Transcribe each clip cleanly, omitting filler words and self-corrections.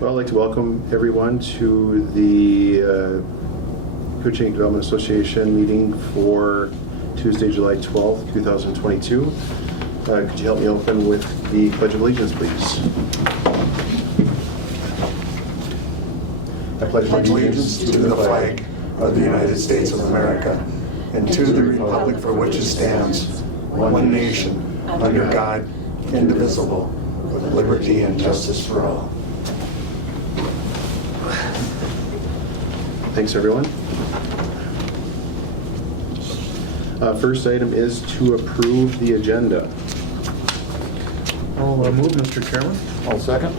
Well, I'd like to welcome everyone to the Koochiching Development Association meeting for Tuesday, July 12th, 2022. Could you help me open with the Pledge of Allegiance, please? I pledge allegiance to the flag of the United States of America and to the republic for which it stands, one nation, under God, indivisible, with liberty and justice for all. Thanks, everyone. First item is to approve the agenda. I'll move, Mr. Chairman. I'll second.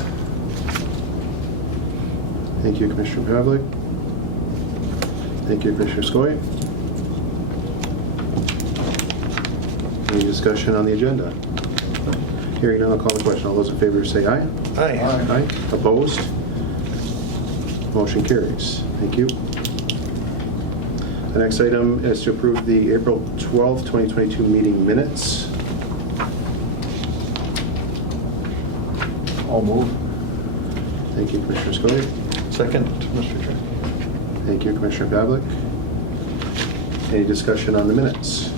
Thank you, Commissioner Pavlik. Thank you, Commissioner Skoye. Any discussion on the agenda? Hearing none, I'll call the question. All those in favor say aye. Aye. Aye. Opposed? Motion carries. Thank you. The next item is to approve the April 12th, 2022 meeting minutes. I'll move. Thank you, Commissioner Skoye. Second, Mr. Chair. Thank you, Commissioner Pavlik. Any discussion on the minutes?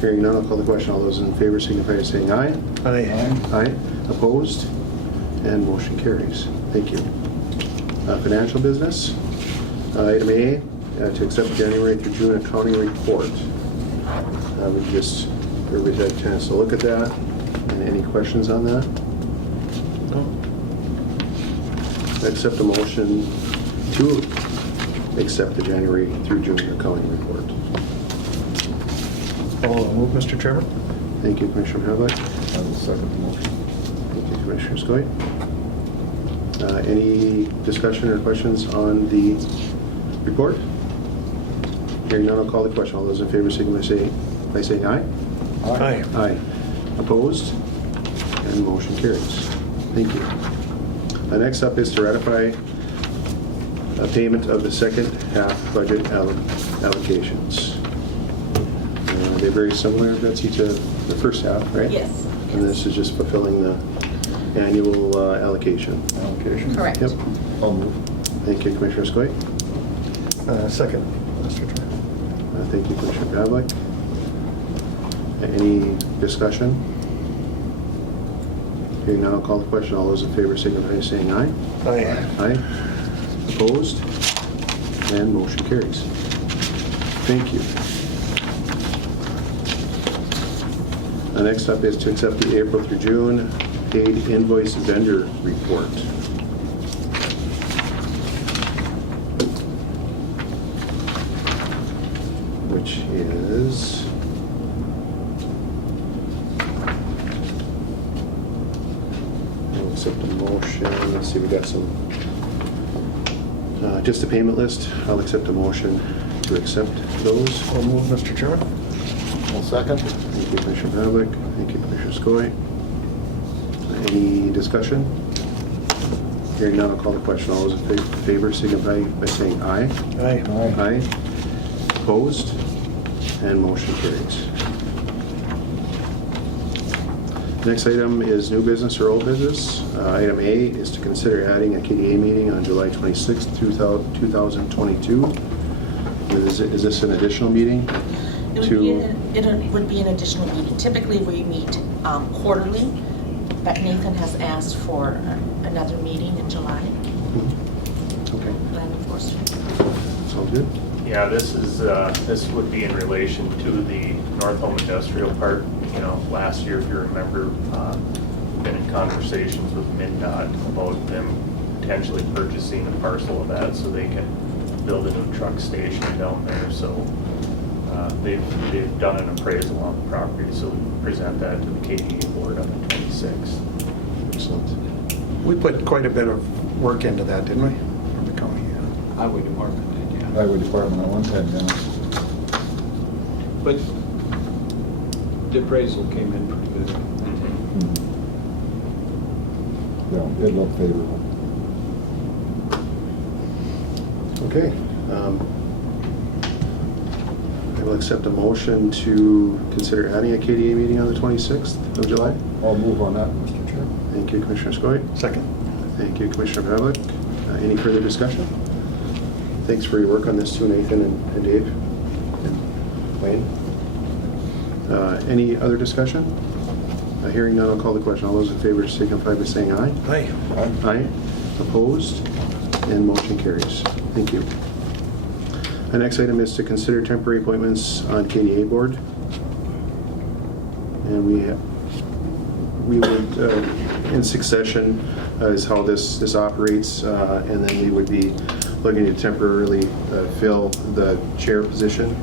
Hearing none, I'll call the question. All those in favor signify by saying aye. Aye. Aye. Opposed? And motion carries. Thank you. Financial business. Item A, to accept January through June accounting report. Everybody had a chance to look at that. And any questions on that? No. I accept a motion to accept the January through June accounting report. I'll move, Mr. Chairman. Thank you, Commissioner Pavlik. I will second the motion. Thank you, Commissioner Skoye. Any discussion or questions on the report? Hearing none, I'll call the question. All those in favor signify by saying aye. Aye. Aye. Opposed? And motion carries. Thank you. Next up is to ratify a payment of the second half budget allocations. They're very similar, Betsy, to the first half, right? Yes. And this is just fulfilling the annual allocation. Allocation? Correct. Yep. I'll move. Thank you, Commissioner Skoye. Second, Mr. Chairman. Thank you, Commissioner Pavlik. Any discussion? Hearing none, I'll call the question. All those in favor signify by saying aye. Aye. Aye. Opposed? And motion carries. Thank you. Next up is to accept the April through June paid invoice vendor report. Which is I'll accept the motion. Let's see, we got some just a payment list. I'll accept a motion to accept those. I'll move, Mr. Chairman. I'll second. Thank you, Commissioner Pavlik. Thank you, Commissioner Skoye. Any discussion? Hearing none, I'll call the question. All those in favor signify by saying aye. Aye. Aye. Aye. Opposed? And motion carries. Next item is new business or old business. Item A is to consider adding a KDA meeting on July 26th, 2022. Is this an additional meeting? It would be an additional meeting. Typically, we meet quarterly, but Nathan has asked for another meeting in July. Okay, Land enforcement. sounds good. Yeah, this would be in relation to the Northland Industrial Park. You know, last year, if you remember, been in conversations with MnDOT about them potentially purchasing a parcel of that so they can build a new truck station down there. So they've done an appraisal on the property, so we present that to the KDA board on the 26th. Excellent. We put quite a bit of work into that, didn't we? From the county. Highway department did, yeah. Highway department at one time, yeah. But the appraisal came in pretty good. Yeah, it looked favorable. Okay. I will accept a motion to consider adding a KDA meeting on the 26th of July. I'll move on that, Mr. Chair. Thank you, Commissioner Skoye. Second. Thank you, Commissioner Pavlik. Any further discussion? Thanks for your work on this too, Nathan and Dave and Wayne. Any other discussion? Hearing none, I'll call the question. All those in favor signify by saying aye. Aye. Aye. Opposed? And motion carries. Thank you. The next item is to consider temporary appointments on KDA board. And we would, in succession, is how this operates, and then we would be looking to temporarily fill the chair position,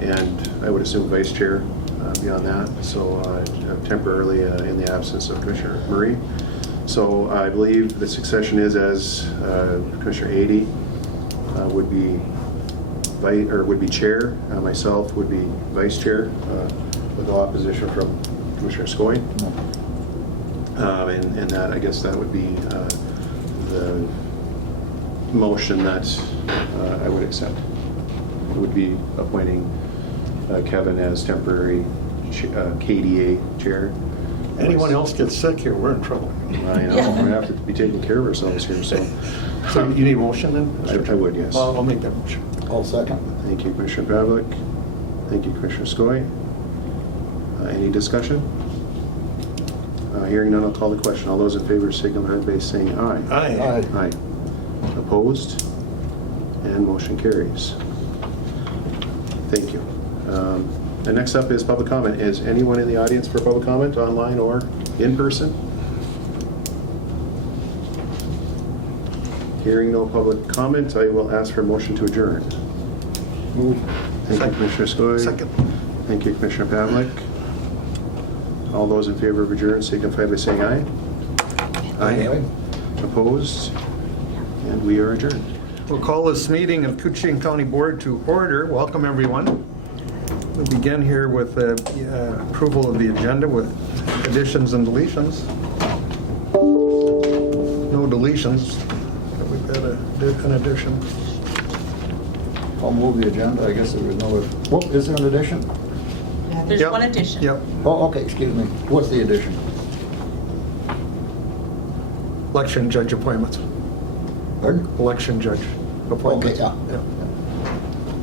and I would assume vice chair beyond that, so temporarily in the absence of Commissioner Murray. So I believe the succession is as Commissioner Ady would be chair, myself would be vice chair, with no opposition from Commissioner Skoye. And that, I guess that would be the motion that I would accept. It would be appointing Kevin as temporary KDA chair. Anyone else gets sick here, we're in trouble. I know, we have to be taking care of ourselves here, so. So you need a motion then? I would, yes. I'll make that motion. I'll second. Thank you, Commissioner Pavlik. Thank you, Commissioner Skoye. Any discussion? Hearing none, I'll call the question. All those in favor signify by saying aye. Aye. Aye. Opposed? And motion carries. Thank you. And next up is public comment. Is anyone in the audience for public comment, online or in person? Hearing no public comment, I will ask for a motion to adjourn. Move. Thank you, Commissioner Skoye. Second. Thank you, Commissioner Pavlik. All those in favor of adjourn signify by saying aye. Aye. Opposed? And we are adjourned. We'll call this meeting of Koochiching County Board to order. Welcome, everyone. We'll begin here with approval of the agenda with additions and deletions. No deletions, but we've got an addition. I'll move the agenda. I guess there was no, what, is there an addition? There's Yep. one addition. Yep, Oh, okay, excuse me. What's the addition? election judge appointments. Pardon? Election judge appointments. Okay, yeah.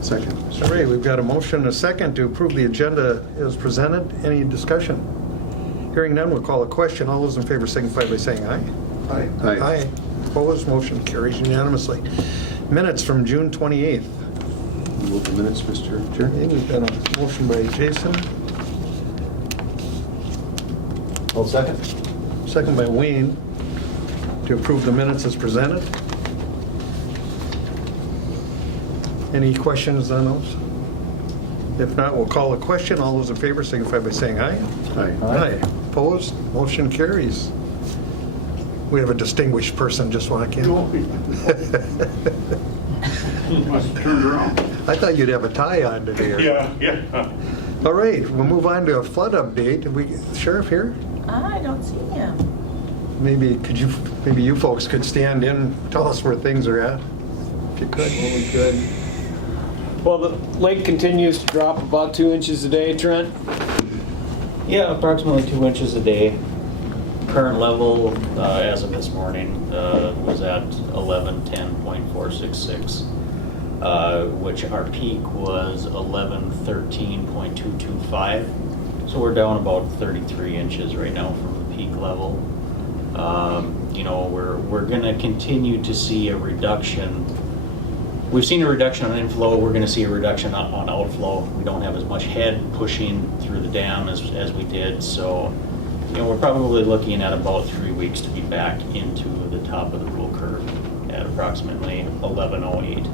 Second. All right, we've got a motion and a second to approve the agenda as presented. Any discussion? Hearing none, we'll call a question. All those in favor signify by saying aye. Aye. Aye. Opposed, motion carries unanimously. Minutes from June 28th. Move the minutes, Mr. Chair. Okay, we've got a motion by Jason, I'll second. second by Wayne, to approve the minutes as presented. Any questions on those? If not, we'll call a question. All those in favor signify by saying aye. Aye. Aye. Opposed, motion carries. We have a distinguished person just walking in. Must have turned around. I thought you'd have a tie on today. Yeah. All right, we'll move on to a flood update. Sheriff here? I don't see him. Maybe you folks could stand in, tell us where things are at, if you could. Well, we could. Well, the lake continues to drop about 2 inches a day, Trent. Yeah, approximately 2 inches a day. Current level, as of this morning, was at 1110.466, which our peak was 1113.225. So we're down about 33 inches right now from the peak level. You know, we're going to continue to see a reduction. We've seen a reduction on inflow. We're going to see a reduction on outflow. We don't have as much head pushing through the dam as we did. So, you know, we're probably looking at about 3 weeks to be back into the top of the rule curve at approximately 1108.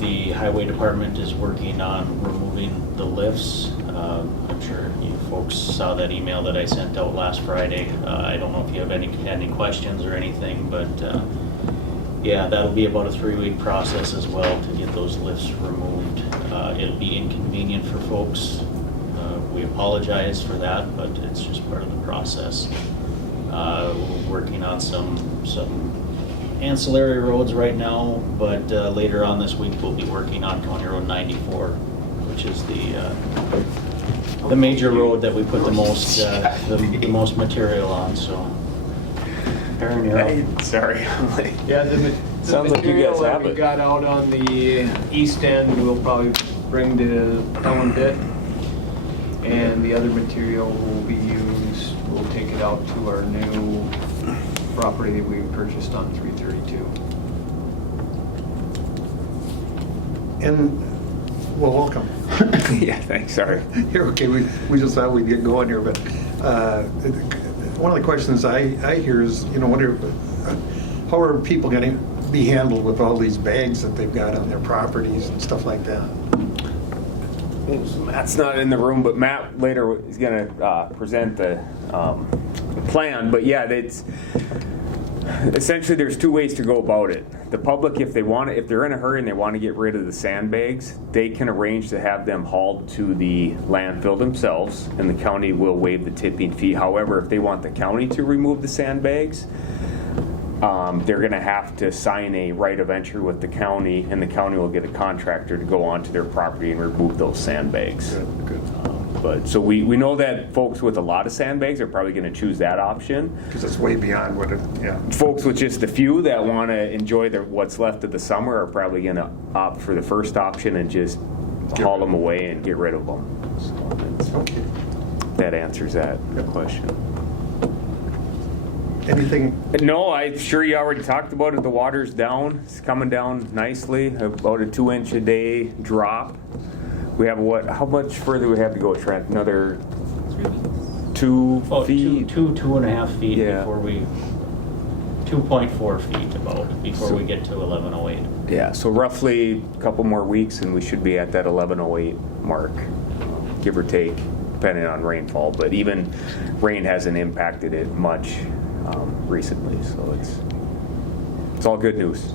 The highway department is working on removing the lifts. I'm sure you folks saw that email that I sent out last Friday. I don't know if you have any questions or anything, but yeah, that'll be about a 3-week process as well to get those lifts removed. It'll be inconvenient for folks. We apologize for that, but it's just part of the process. We're working on some ancillary roads right now, but later on this week we'll be working on County Road 94, which is the the major road that we put the most material on, so. Aaron, you're up. Sorry. Yeah, the Sounds like you material guys that have we it. got out on the east end, we'll probably bring to Ellen Bit. And the other material will be used, we'll take it out to our new property that we purchased on 332. And, well, welcome. Yeah, thanks, sorry. You're okay, we just thought we'd get going here, but one of the questions I hear is, how are people going to be handled with all these bags that they've got on their properties and stuff like that? Matt's not in the room, but Matt later is going to present the plan. But yeah, it's essentially there's two ways to go about it. The public, if they're in a hurry and they want to get rid of the sandbags, they can arrange to have them hauled to the landfill themselves, and the county will waive the tipping fee. However, if they want the county to remove the sandbags, they're going to have to sign a right of entry with the county, and the county will get a contractor to go onto their property and remove those sandbags. Good. But so we know that folks with a lot of sandbags are probably going to choose that option. Because it's way beyond what Folks with just a few that want to enjoy what's left of the summer are probably going to opt for the first option and just haul them away and get rid of them. So Okay. that answers that question. Anything? No, I'm sure you already talked about it. The water's down. It's coming down nicely. About a 2-inch a day drop. We have how much further we have to go, Trent? Another 2 feet? 2.5 feet Yeah. before we, 2.4 feet about, before we get to 1108. Yeah, so roughly a couple more weeks and we should be at that 1108 mark, give or take, depending on rainfall. But even rain hasn't impacted it much recently, so it's all good news.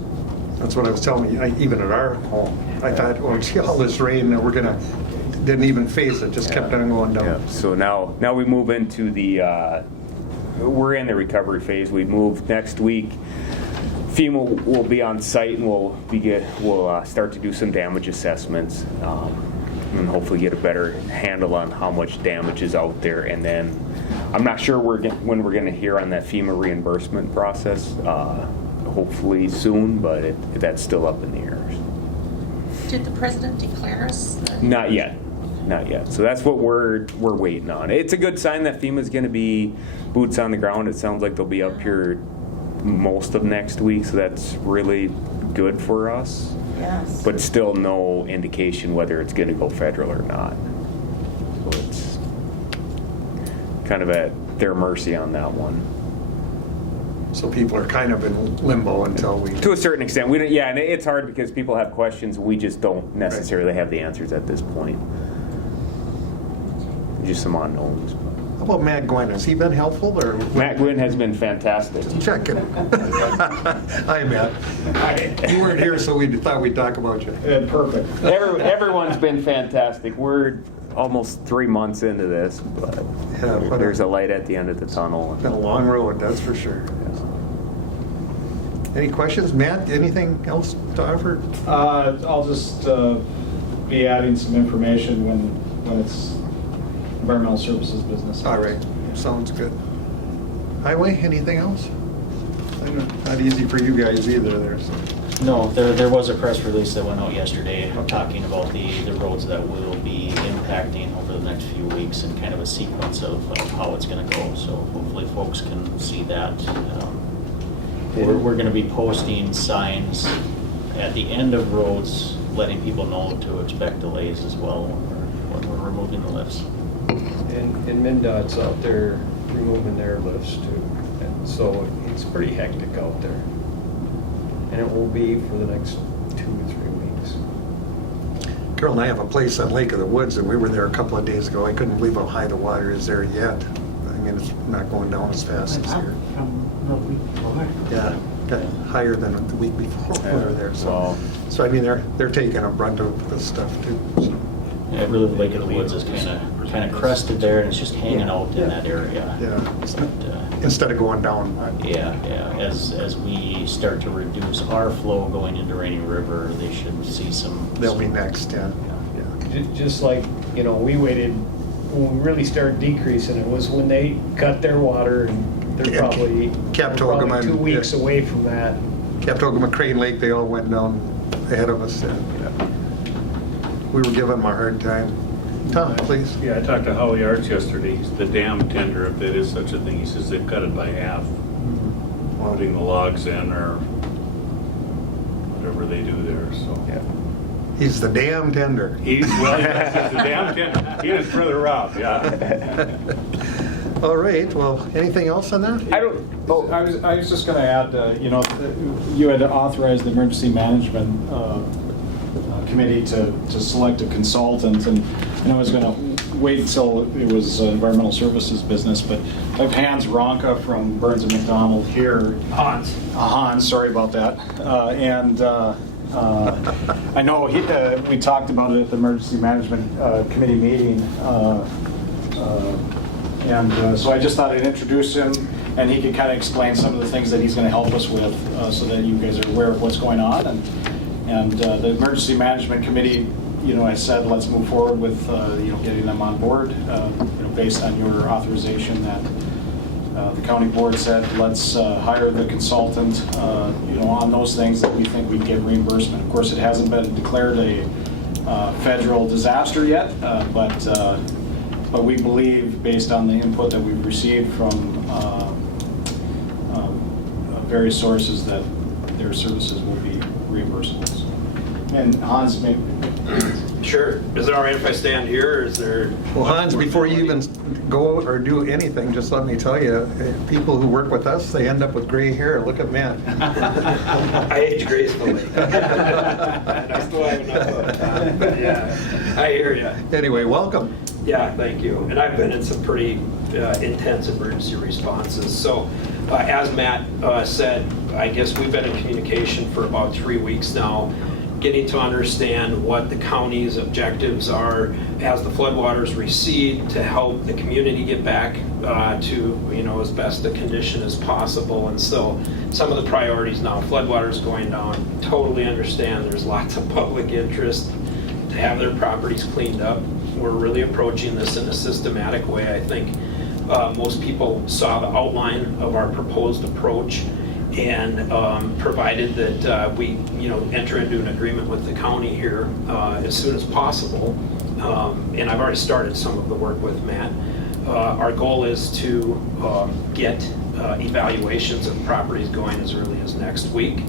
That's what I was telling you, even at our home. I thought, well, gee, all this rain, didn't even phase it, just kept on going down. Yeah, so now we move into we're in the recovery phase. We move next week. FEMA will be on site and we'll start to do some damage assessments and hopefully get a better handle on how much damage is out there. And then I'm not sure when we're going to hear on that FEMA reimbursement process. Hopefully soon, but that's still up in the air. Did the president declare us? Not yet. So that's what we're waiting on. It's a good sign that FEMA's going to be boots on the ground. It sounds like they'll be up here most of next week, so that's really good for us. Yes. But still no indication whether it's going to go federal or not. So it's kind of at their mercy on that one. So people are kind of in limbo until we... To a certain extent. And it's hard because people have questions. We just don't necessarily have the answers at this point. Just some unknowns. How about Matt Gwynn? Has he been helpful? Or Matt Gwynn has been fantastic. Checking. Hi, Matt. You weren't here, so we thought we'd talk about you. Perfect. Everyone's been fantastic. We're almost 3 months into this, but there's a light at the end of the tunnel. It's been a long road, that's for sure. Any questions? Matt, anything else to offer? I'll just be adding some information when it's environmental services business. All right, sounds good. Highway, anything else? Not easy for you guys either there. So. No, there was a press release that went out yesterday talking about the roads that will be impacting over the next few weeks and kind of a sequence of how it's going to go. So hopefully folks can see that. We're going to be posting signs at the end of roads, letting people know to expect delays as well when we're removing the lifts. And MnDOT's out there removing their lifts too. And so it's pretty hectic out there. And it will be for the next 2 to 3 weeks. Carol and I have a place on Lake of the Woods, and we were there a couple of days ago. I couldn't believe how high the water is there yet. I mean, it's not going down as fast as here. Yeah, got higher than the week before we were there. So I mean, they're taking a brunt of this stuff too. So. Yeah, I believe Lake of the Woods is kind of crested there, and it's just hanging out in that area. Yeah. Instead of going down. Yeah. As we start to reduce our flow going into Rainy River, they should see some. They'll be next. Yeah. Just like we waited when we really started decreasing it was when they cut their water, and they're Yeah, probably, Captogaman, two weeks yeah. away from that. Captogaman, Crane Lake, they all went down ahead of us. And we were giving them a hard time. Tom, please. Yeah, I talked to Howie Arts yesterday. He's the dam tender, if that is such a thing. He says they've cut it by half, putting the logs in or whatever they do there, so. Yeah. He's the damn tender. He's the dam tender. He is Brother Rob, yeah. All right, well, anything else on that? I was just going to add, you had authorized the emergency management committee to select a consultant, and I was going to wait until it was environmental services business, but I have Hans Ronka from Burns and McDonald here. Hans, sorry about that. I know we talked about it at the emergency management committee meeting. So I just thought I'd introduce him, and he could kind of explain some of the things that he's going to help us with, so that you guys are aware of what's going on. And the emergency management committee, I said let's move forward with getting them on board, based on your authorization that the county board said let's hire the consultant, on those things that we think we'd get reimbursement. Of course, it hasn't been declared a federal disaster yet, but we believe, based on the input that we've received from various sources, that their services will be reimbursable. And Hans, maybe. Sure. Is it all right if I stand here, or is there? Well, Hans, before you even go or do anything, just let me tell you, people who work with us, they end up with gray hair. Look at Matt. I age gracefully. I still have enough of but yeah, I hear you. Anyway, welcome. Yeah, thank you. And I've been in some pretty intense emergency responses. So, as Matt said, I guess we've been in communication for about 3 weeks now, getting to understand what the county's objectives are as the floodwaters recede, to help the community get back to as best a condition as possible. And so some of the priorities now, floodwaters going down, totally understand there's lots of public interest to have their properties cleaned up. We're really approaching this in a systematic way. I think most people saw the outline of our proposed approach, and provided that we enter into an agreement with the county here as soon as possible. And I've already started some of the work with Matt. Our goal is to get evaluations of properties going as early as next week.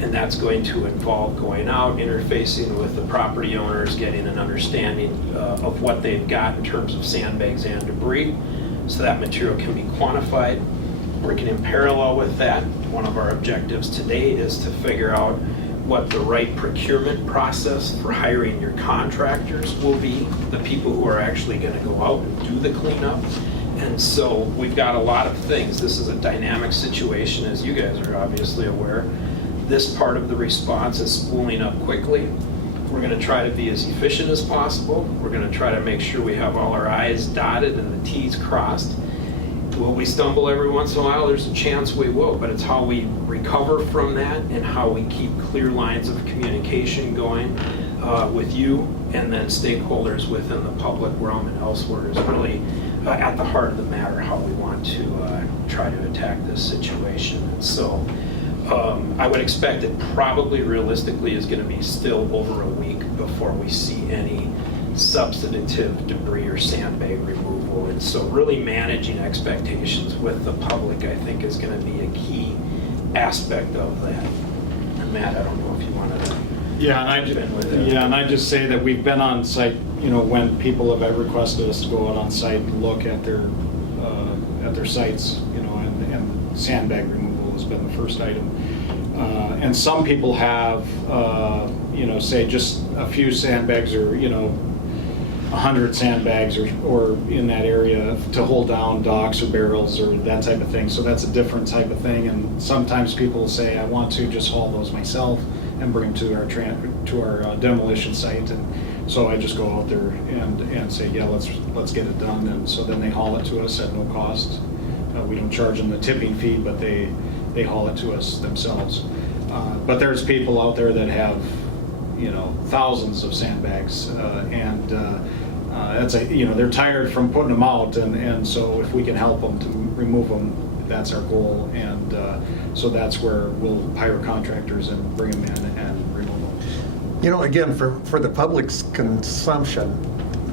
And that's going to involve going out, interfacing with the property owners, getting an understanding of what they've got in terms of sandbags and debris, so that material can be quantified. Working in parallel with that, one of our objectives today is to figure out what the right procurement process for hiring your contractors will be, the people who are actually going to go out and do the cleanup. And so we've got a lot of things. This is a dynamic situation, as you guys are obviously aware. This part of the response is spooling up quickly. We're going to try to be as efficient as possible. We're going to try to make sure we have all our I's dotted and the T's crossed. Will we stumble every once in a while? There's a chance we will, but it's how we recover from that and how we keep clear lines of communication going with you and then stakeholders within the public realm and elsewhere is really at the heart of the matter, how we want to try to attack this situation. And so I would expect it probably realistically is going to be still over a week before we see any substantive debris or sandbag removal. And so really managing expectations with the public, I think, is going to be a key aspect of that. And Matt, I don't know if you wanted to and I just say that we've been on site, when people have requested us to go out on site and look at their sites, and sandbag removal has been the first item. And some people have, say just a few sandbags or, 100 sandbags or in that area to hold down docks or barrels or that type of thing. So that's a different type of thing. And sometimes people say, I want to just haul those myself and bring them to our demolition site. And so I just go out there and say, yeah, let's get it done. And so then they haul it to us at no cost. We don't charge them the tipping fee, but they haul it to us themselves. But there's people out there that have, thousands of sandbags, and they're tired from putting them out, and so if we can help them to remove them, that's our goal. And so that's where we'll hire contractors and bring them in and remove them. Again, for the public's consumption,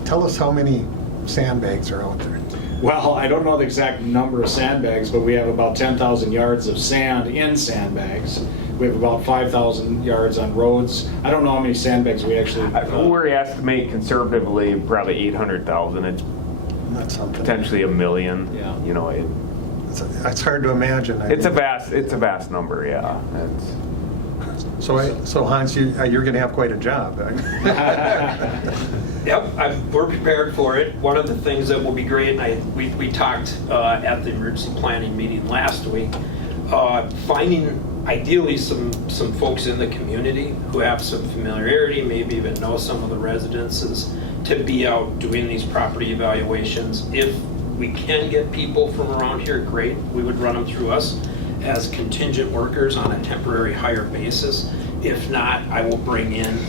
tell us how many sandbags are out there. Well, I don't know the exact number of sandbags, but we have about 10,000 yards of sand in sandbags. We have about 5,000 yards on roads. I don't know how many sandbags we actually... We're estimating conservatively probably 800,000. It's Not something. potentially a million. Yeah. It's hard to imagine. It's a vast number. Yeah. So Hans, you're going to have quite a job. Yep, we're prepared for it. One of the things that will be great, and we talked at the emergency planning meeting last week, finding ideally some folks in the community who have some familiarity, maybe even know some of the residences, to be out doing these property evaluations. If we can get people from around here, great. We would run them through us as contingent workers on a temporary hire basis. If not, I will bring in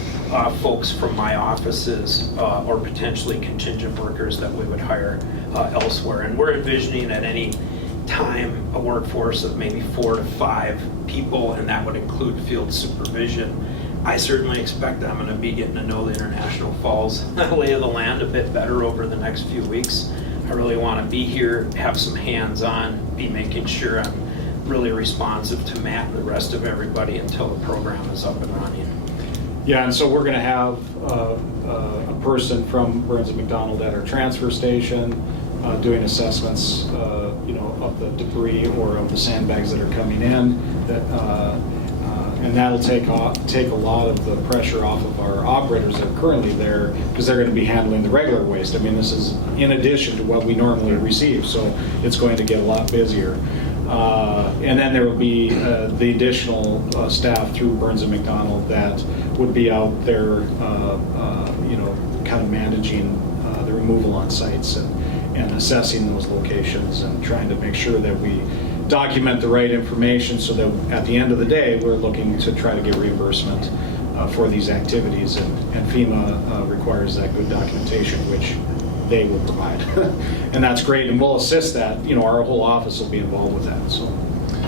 folks from my offices or potentially contingent workers that we would hire elsewhere. And we're envisioning at any time a workforce of maybe 4 to 5 people, and that would include field supervision. I certainly expect I'm going to be getting to know the International Falls lay of the land a bit better over the next few weeks. I really want to be here, have some hands-on, be making sure I'm really responsive to Matt and the rest of everybody until the program is up and running. Yeah, and so we're going to have a person from Burns and McDonald at our transfer station doing assessments, of the debris or of the sandbags that are coming in. And that'll take a lot of the pressure off of our operators that are currently there, because they're going to be handling the regular waste. I mean, this is in addition to what we normally receive, so it's going to get a lot busier. And then there will be the additional staff through Burns and McDonald that would be out there, kind of managing the removal on sites and assessing those locations and trying to make sure that we document the right information so that at the end of the day, we're looking to try to get reimbursement for these activities. And FEMA requires that good documentation, which they will provide. And that's great, and we'll assist that. Our whole office will be involved with that. So,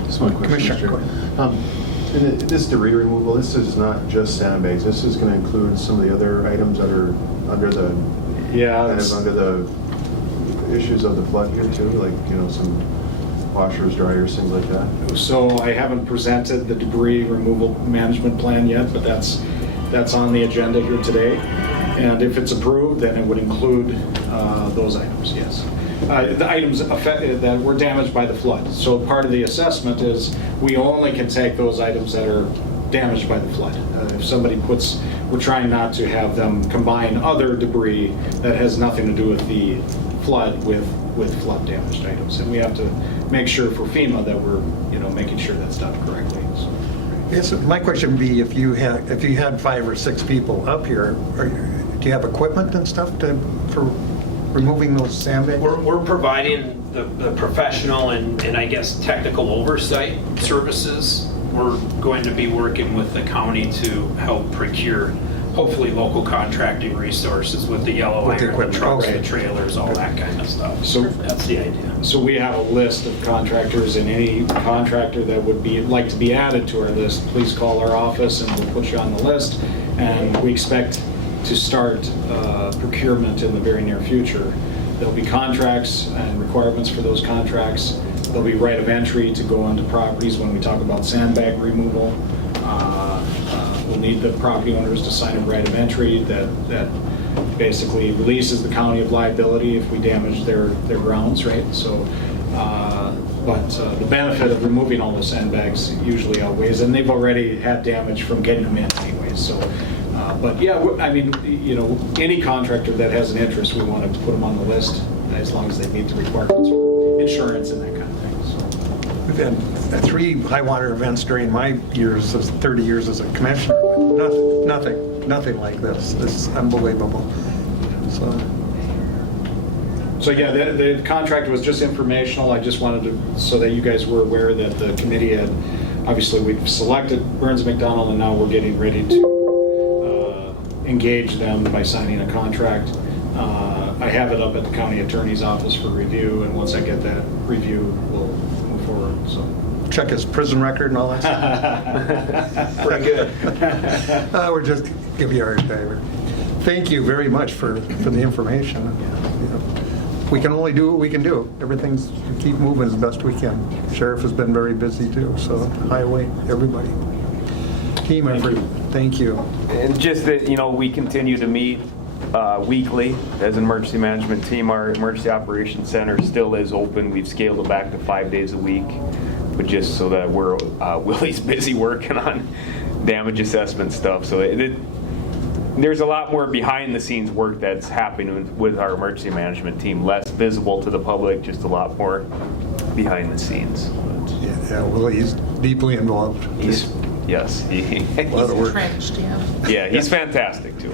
Just one question, Commissioner. And this debris removal, this is not just sandbags. This is going to include some of the other items that are under the under the issues of the flood here too, like some washers, dryers, things like that. So I haven't presented the debris removal management plan yet, but that's on the agenda here today. And if it's approved, then it would include those items, yes. The items affected that were damaged by the flood. So part of the assessment is we only can take those items that are damaged by the flood. If somebody we're trying not to have them combine other debris that has nothing to do with the flood with flood damaged items. And we have to make sure for FEMA that we're making sure that's done correctly. So. Yes, my question would be, if you had 5 or 6 people up here, do you have equipment and stuff for removing those sandbags? We're providing the professional and I guess technical oversight services. We're going to be working with the county to help procure hopefully local contracting resources with the yellow iron, the trucks, the trailers, all that kind of stuff. So that's the idea. So we have a list of contractors, and any contractor that would like to be added to our list, please call our office and we'll put you on the list. And we expect to start procurement in the very near future. There'll be contracts and requirements for those contracts. There'll be right of entry to go onto properties when we talk about sandbag removal. We'll need the property owners to sign a right of entry that basically releases the county of liability if we damage their grounds, right? So, but the benefit of removing all the sandbags usually outweighs, and they've already had damage from getting them in anyway. So, but yeah, I mean, any contractor that has an interest, we want to put them on the list as long as they meet the requirements for insurance and that kind of thing. So. We've had 3 high water events during my 30 years as a commissioner. Nothing like this. This is unbelievable. So yeah, the contract was just informational. I just wanted to, so that you guys were aware that the committee had, obviously we've selected Burns McDonald, and now we're getting ready to engage them by signing a contract. I have it up at the county attorney's office for review, and once I get that review, we'll move forward, so. Check his prison record and all that stuff. Pretty good. We're just give you a hard time. Thank you very much for the information. You know, we can only do what we can do. Everything's keep moving as best we can. Sheriff has been very busy too, so highway, everybody. Team effort, thank you. And just that, you know, we continue to meet weekly as an emergency management team. Our emergency operations center still is open. We've scaled it back to 5 days a week, but just so that we're Willie's busy working on damage assessment stuff. So there's a lot more behind the scenes work that's happening with our emergency management team. Less visible to the public, just a lot more behind the scenes. Yeah, well, he's deeply involved. He's a lot of work. Entrenched, yeah. Yeah, he's fantastic too.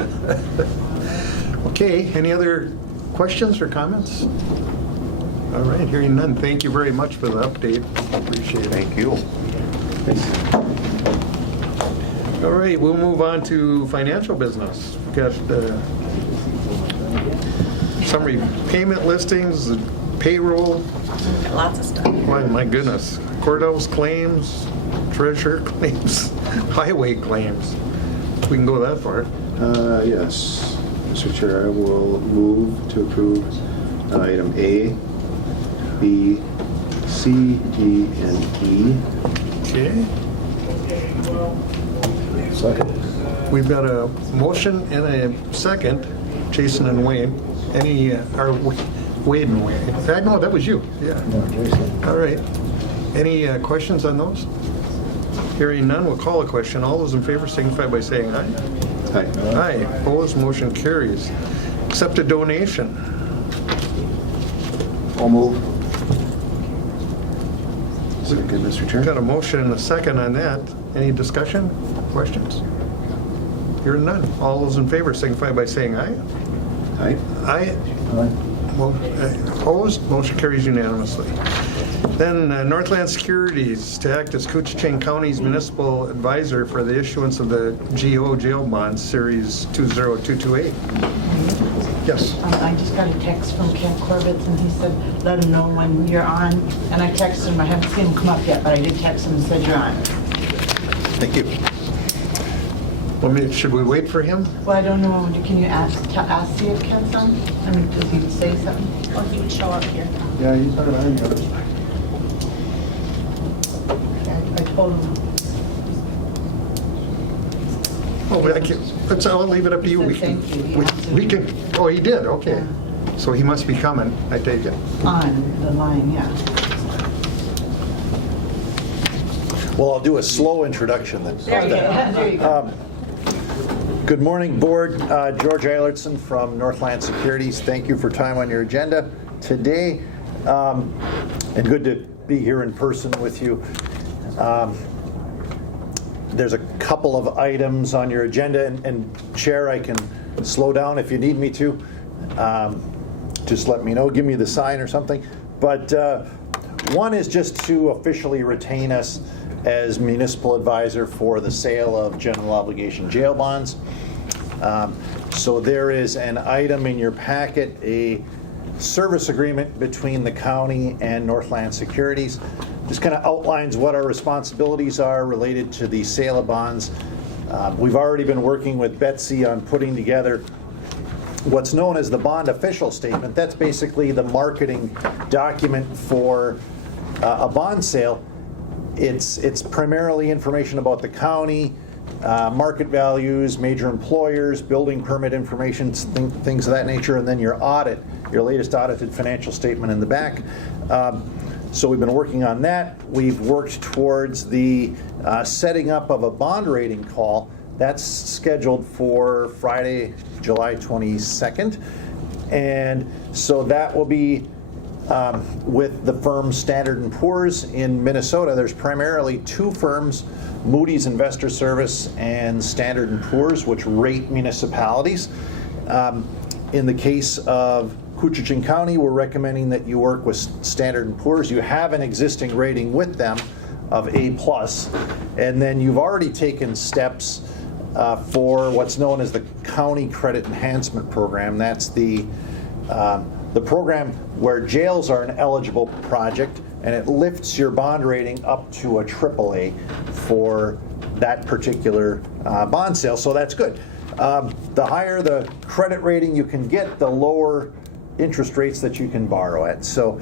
Okay, any other questions or comments? All right, hearing none. Thank you very much for the update. Appreciate it. Thank you. All right, we'll move on to financial business. We've got summary payment listings, payroll. Lots of stuff. My goodness. Courthouse claims, treasurer claims, highway claims. We can go that far. Yes, Mr. Chair, I will move to approve item A, B, C, D, and E. Okay. Second. We've got a motion and a second. Jason and Wayne. Wade and Wayne. No, that was you. Yeah. No, Jason. All right. Any questions on those? Hearing none, we'll call a question. All those in favor signify by saying aye. Aye. Aye. Opposed, motion carries. Accept a donation. I'll move. Second, Mr. Chair. Got a motion and a second on that. Any discussion? Questions? Hearing none. All those in favor signify by saying aye. Aye. Aye. Aye. Opposed, motion carries unanimously. Then Northland Securities to act as Koochiching County's municipal advisor for the issuance of the GO jail bonds series 20228. Yes. I just got a text from Ken Corbett, and he said, let him know when you're on. And I texted him. I haven't seen him come up yet, but I did text him and said you're on. Thank you. Well, should we wait for him? Well, I don't know. Can you ask see if Ken's on? I mean, does he say something? Well, he would show up here. Yeah, he's not on yet. I told him. Oh, I'll leave it up to you. We can. We can. Oh, he did. Okay. Yeah. So he must be coming. I take it. On the line, yeah. Well, I'll do a slow introduction then. There you go. There you go. Good morning, Board. George Eilertson from Northland Securities. Thank you for time on your agenda today, and good to be here in person with you. There's a couple of items on your agenda, and Chair, I can slow down if you need me to. Just let me know. Give me the sign or something. But one is just to officially retain us as municipal advisor for the sale of general obligation jail bonds. So there is an item in your packet, a service agreement between the county and Northland Securities. Just kind of outlines what our responsibilities are related to the sale of bonds. We've already been working with Betsy on putting together what's known as the bond official statement. That's basically the marketing document for a bond sale. It's primarily information about the county, market values, major employers, building permit information, things of that nature, and then your audit, your latest audited financial statement in the back. So we've been working on that. We've worked towards the setting up of a bond rating call. That's scheduled for Friday, July 22nd. And so that will be with the firm Standard & Poor's in Minnesota. There's primarily two firms, Moody's Investor Service and Standard & Poor's, which rate municipalities. In the case of Koochiching County, we're recommending that you work with Standard & Poor's. You have an existing rating with them of A+, and then you've already taken steps for what's known as the County Credit Enhancement Program. That's the the program where jails are an eligible project, and it lifts your bond rating up to a AAA for that particular bond sale, so that's good. The higher the credit rating you can get, the lower interest rates that you can borrow at. So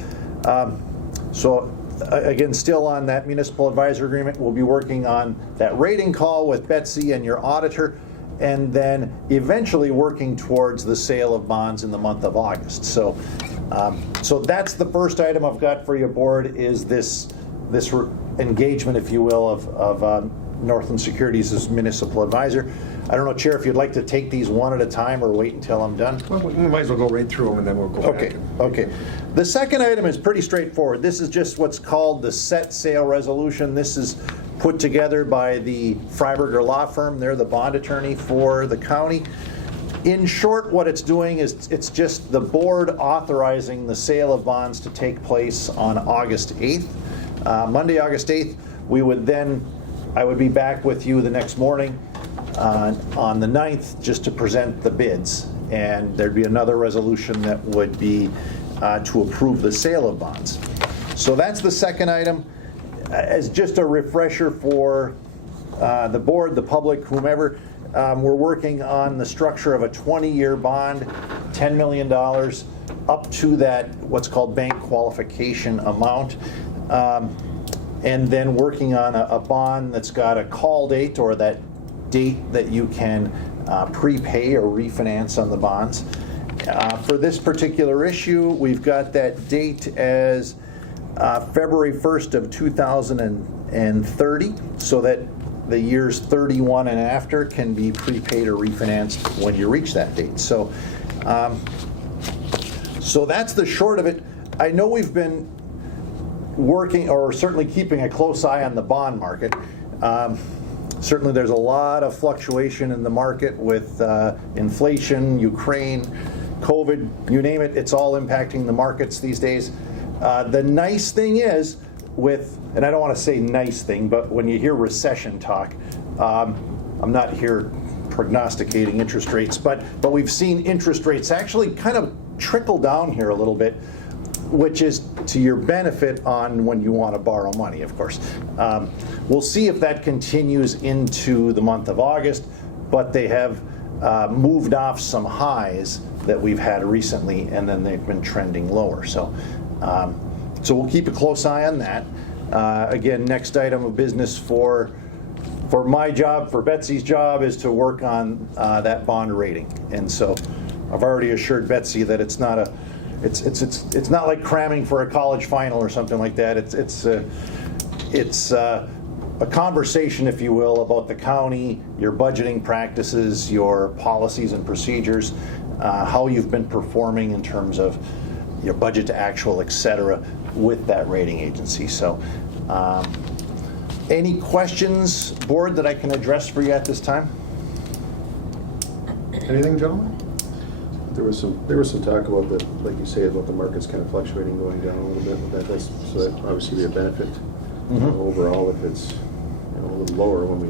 again, still on that municipal advisor agreement, we'll be working on that rating call with Betsy and your auditor, and then eventually working towards the sale of bonds in the month of August. So that's the first item I've got for you, board, is this engagement, if you will, of Northland Securities as municipal advisor. I don't know, Chair, if you'd like to take these one at a time or wait until I'm done. Well, we might as well go right through them and then we'll go back. Okay. The second item is pretty straightforward. This is just what's called the set sale resolution. This is put together by the Freiberger Law Firm. They're the bond attorney for the county. In short, what it's doing is it's just the board authorizing the sale of bonds to take place on August 8th. Monday, August 8th, I would be back with you the next morning on the 9th just to present the bids. And there'd be another resolution that would be to approve the sale of bonds. So that's the second item. As just a refresher for the board, the public, whomever, we're working on the structure of a 20-year bond, $10 million, up to that what's called bank qualification amount. And then working on a bond that's got a call date, or that date that you can prepay or refinance on the bonds. For this particular issue, we've got that date as February 1st of 2030, so that the years 31 and after can be prepaid or refinanced when you reach that date. So that's the short of it. I know we've been working, or certainly keeping a close eye on the bond market. Certainly there's a lot of fluctuation in the market with inflation, Ukraine, COVID, you name it, it's all impacting the markets these days. The nice thing is and I don't want to say nice thing, but when you hear recession talk, I'm not here prognosticating interest rates, but we've seen interest rates actually kind of trickle down here a little bit, which is to your benefit on when you want to borrow money, of course. We'll see if that continues into the month of August, but they have moved off some highs that we've had recently, and then they've been trending lower. So we'll keep a close eye on that. Again, next item of business for my job, for Betsy's job, is to work on that bond rating. And so I've already assured Betsy that it's not like cramming for a college final or something like that. It's a conversation, if you will, about the county, your budgeting practices, your policies and procedures, how you've been performing in terms of your budget to actual, et cetera, with that rating agency. So any questions, board, that I can address for you at this time? Anything, gentlemen? There was some talk about the, like you say, about the markets kind of fluctuating, going down a little bit with that. So that obviously be a benefit overall if it's a little lower when we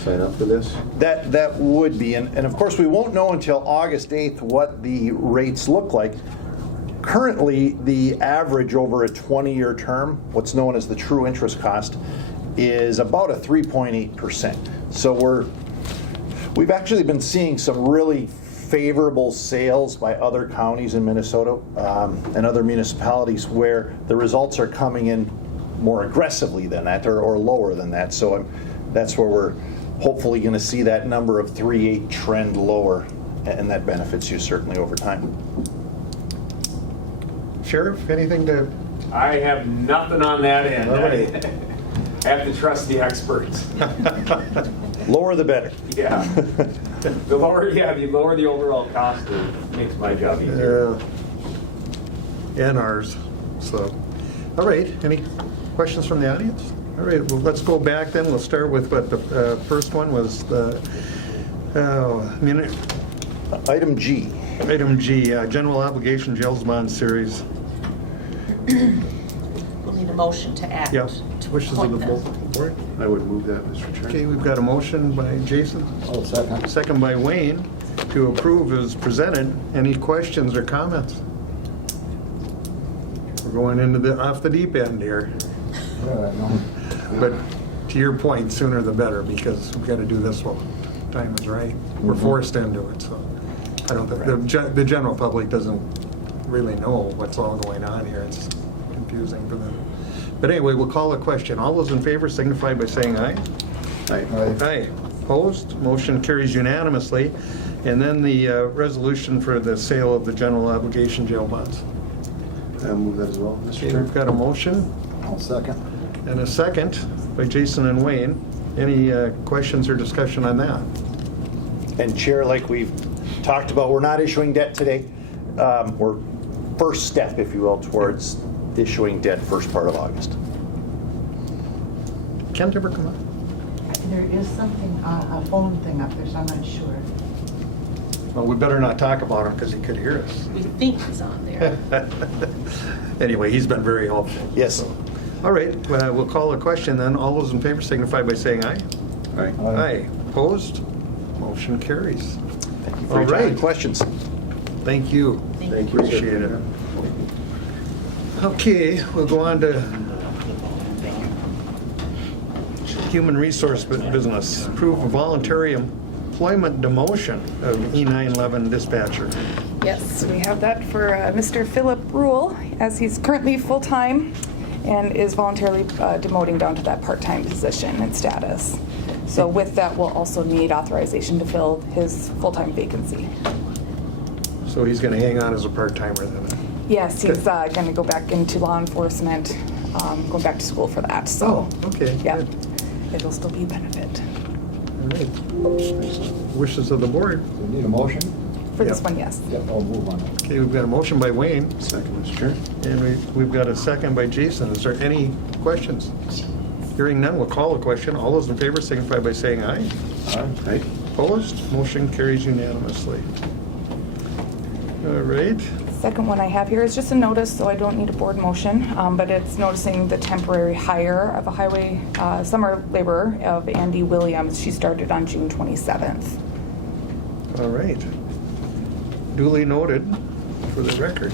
sign up for this. That would be, and of course we won't know until August 8th what the rates look like. Currently, the average over a 20-year term, what's known as the true interest cost, is about a 3.8%. So we've actually been seeing some really favorable sales by other counties in Minnesota and other municipalities where the results are coming in more aggressively than that, or lower than that. So that's where we're hopefully going to see that number of 3.8 trend lower, and that benefits you certainly over time. Sheriff, anything to? I have nothing on that end. All right. I have to trust the experts. Lower the better. Yeah. The lower the overall cost, it makes my job easier. And ours. So, all right. Any questions from the audience? All right. Well, let's go back then. We'll start with what the first one was. Item G. Item G, General Obligation Jails Bond Series. We'll need a motion to act. Yeah. Wishes of the Appoint them. board. I would move that, Mr. Chair. Okay, we've got a motion by Jason. I'll second. Second by Wayne. to approve is presented. Any questions or comments? We're going into off the deep end here. Yeah, I know. But to your point, sooner the better, because we've got to do this while time is right. We're forced into it, so I don't think, the general public doesn't really know what's all going on here. It's confusing for them. But anyway, we'll call a question. All those in favor signify by saying aye. Aye. Aye. Opposed? Motion carries unanimously. And then the resolution for the sale of the general obligation jail bonds. I'll move that as well, Mr. Okay, Chair. we've got a motion I'll second. and a second by Jason and Wayne. Any questions or discussion on that? And Chair, like we've talked about, we're not issuing debt today. We're first step, if you will, towards issuing debt first part of August. Kent ever come up? There is something, a phone thing up there, so I'm not sure. Well, we better not talk about him because he could hear us. We think he's on there. Anyway, he's been very helpful. Yes. All right, we'll call a question then. All those in favor signify by saying aye. Aye. Aye. Opposed? Motion carries. Thank you for All your time and right. questions. Thank you. Thank you. Appreciate it. Okay, we'll go on to human resource business. Approve a voluntary employment demotion of E911 dispatcher. Yes, we have that for Mr. Philip Rule, as he's currently full-time and is voluntarily demoting down to that part-time position and status. So with that, we'll also need authorization to fill his full-time vacancy. So he's going to hang on as a part-timer then? Yes, he's going to go back into law enforcement, going back to school for that. So, Oh, okay. yeah, Good. it'll still be a benefit. All right. Wishes of the board. Do we need a motion? For this Yep. one, yes. Yep, I'll move on it. Okay, we've got a motion by Wayne, Second, Mr. Chair. and we've got a second by Jason. Is there any questions? Hearing none, we'll call a question. All those in favor signify by saying aye. Aye. Opposed? Motion carries unanimously. All right. Second one I have here is just a notice, so I don't need a board motion, but it's noticing the temporary hire of a highway summer laborer of Andy Williams. She started on June 27th. All right. Duly noted for the record.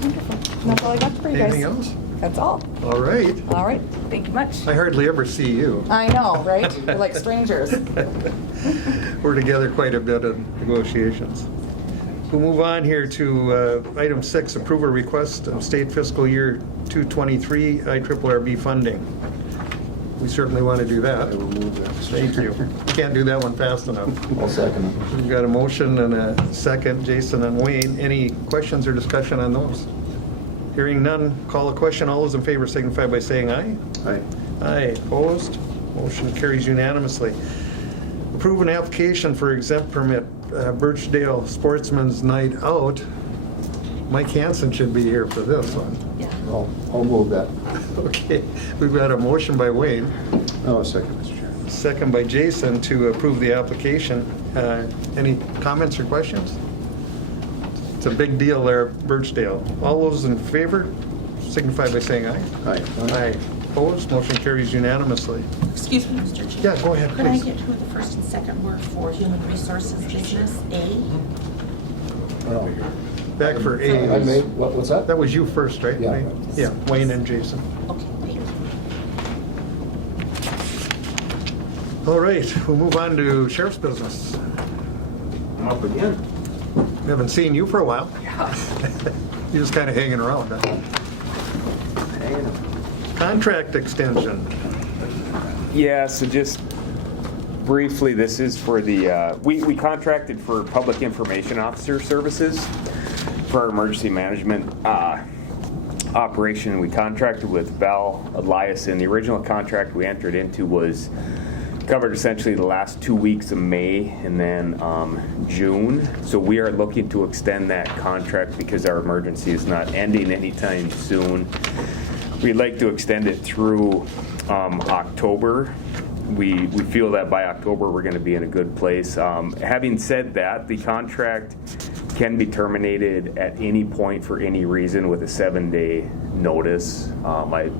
Wonderful. That's all I got for you guys. Anything else? That's all. All right. All right. Thank you much. I hardly ever see you. I know, right? We're like strangers. We're together quite a bit of negotiations. We'll move on here to item 6, approve a request of state fiscal year 223 IRRB funding. We certainly want to do that. I will move that. Thank you. Can't do that one fast enough. I'll second it. We've got a motion and a second, Jason and Wayne. Any questions or discussion on those? Hearing none, call a question. All those in favor signify by saying aye. Aye. Aye. Opposed? Motion carries unanimously. Approve an application for exempt permit, Birchdale Sportsman's Night Out. Mike Hansen should be here for this one. Yeah. I'll move that. Okay, we've got a motion by Wayne, Oh, second, Mr. Chair. second by Jason to approve the application. Any comments or questions? It's a big deal there at Birchdale. All those in favor signify by saying aye. Aye. Aye. Opposed? Motion carries unanimously. Excuse me, Mr. Chair. Yeah, go ahead, Could I please. get who the first and second were for human resources business? A? Oh. Back for I A. made, what's that? That was you first, right? Yeah. Wayne? Yeah, Wayne and Jason. Okay, thank you. All right, we'll move on to sheriff's business. I'm up again. We haven't seen you for a while. Yeah. You're just kind of hanging around, huh? Hanging up. Contract extension. Yeah, so just briefly, this is for the, we contracted for public information officer services for our emergency management operation. We contracted with Val Eliason. The original contract we entered into was covered essentially the last 2 weeks of May and then June. So we are looking to extend that contract because our emergency is not ending anytime soon. We'd like to extend it through October. We feel that by October we're going to be in a good place. Having said that, the contract can be terminated at any point for any reason with a 7-day notice. I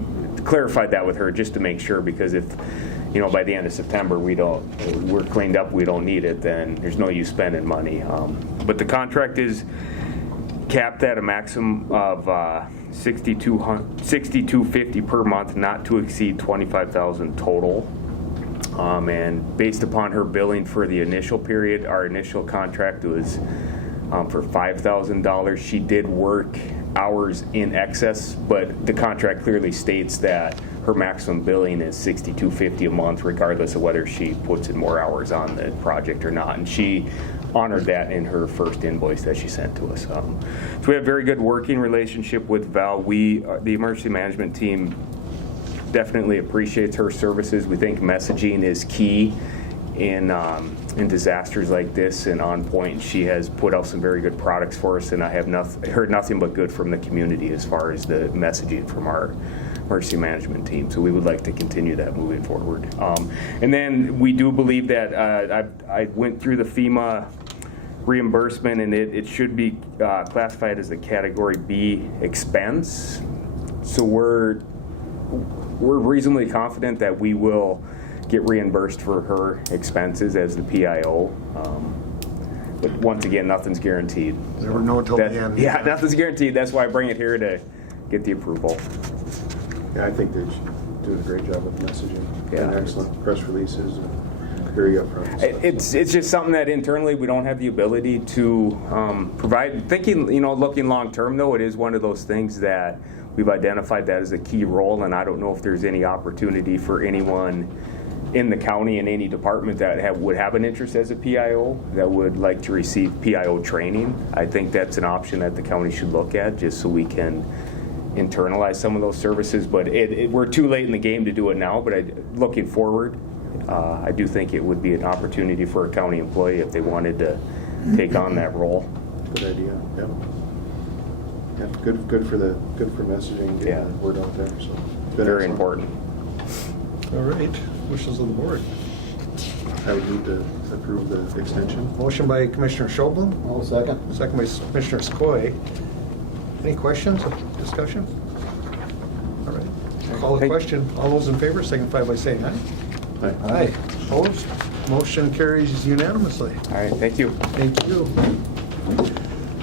clarified that with her just to make sure, because if, by the end of September we're cleaned up, we don't need it, then there's no use spending money. But the contract is capped at a maximum of $6,250 per month, not to exceed $25,000 total. And based upon her billing for the initial period, our initial contract was for $5,000. She did work hours in excess, but the contract clearly states that her maximum billing is $6,250 a month, regardless of whether she puts in more hours on the project or not. And she honored that in her first invoice that she sent to us. So we have a very good working relationship with Val. The emergency management team definitely appreciates her services. We think messaging is key in disasters like this and on point. She has put out some very good products for us, and I have heard nothing but good from the community as far as the messaging from our emergency management team. So we would like to continue that moving forward. And then we do believe that I went through the FEMA reimbursement, and it should be classified as a Category B expense. So we're reasonably confident that we will get reimbursed for her expenses as the PIO. But once again, nothing's guaranteed. Never know until the end. Yeah, nothing's guaranteed. That's why I bring it here to get the approval. Yeah, I think they're doing a great job with messaging. Yeah. And excellent press releases, and very upfront. It's just something that internally we don't have the ability to provide. Thinking, looking long term though, it is one of those things that we've identified that as a key role, and I don't know if there's any opportunity for anyone in the county in any department that would have an interest as a PIO that would like to receive PIO training. I think that's an option that the county should look at, just so we can internalize some of those services. But we're too late in the game to do it now, but looking forward, I do think it would be an opportunity for a county employee if they wanted to take on that role. Good idea. Yep. Yeah, good for messaging, getting the word out there. So very important. All right, wishes of the board. I would need to approve the extension. Motion by Commissioner Schobel. I'll second. Second by Commissioner Skoye. Any questions or discussion? All right, call the question. All those in favor signify by saying aye. Aye. Aye. Opposed? Motion carries unanimously. All right, thank you. Thank you.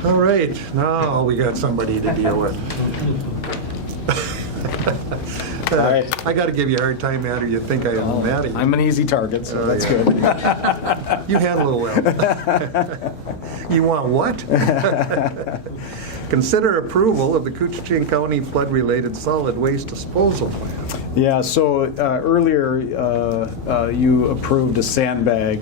All right, now we got somebody to deal with. All right. I got to give you a hard time, Matt, or you think I am mad at you. I'm an easy target, so that's good. You handle it well. You want what? Consider approval of the Koochiching County flood-related solid waste disposal plan. Yeah, so earlier you approved a sandbag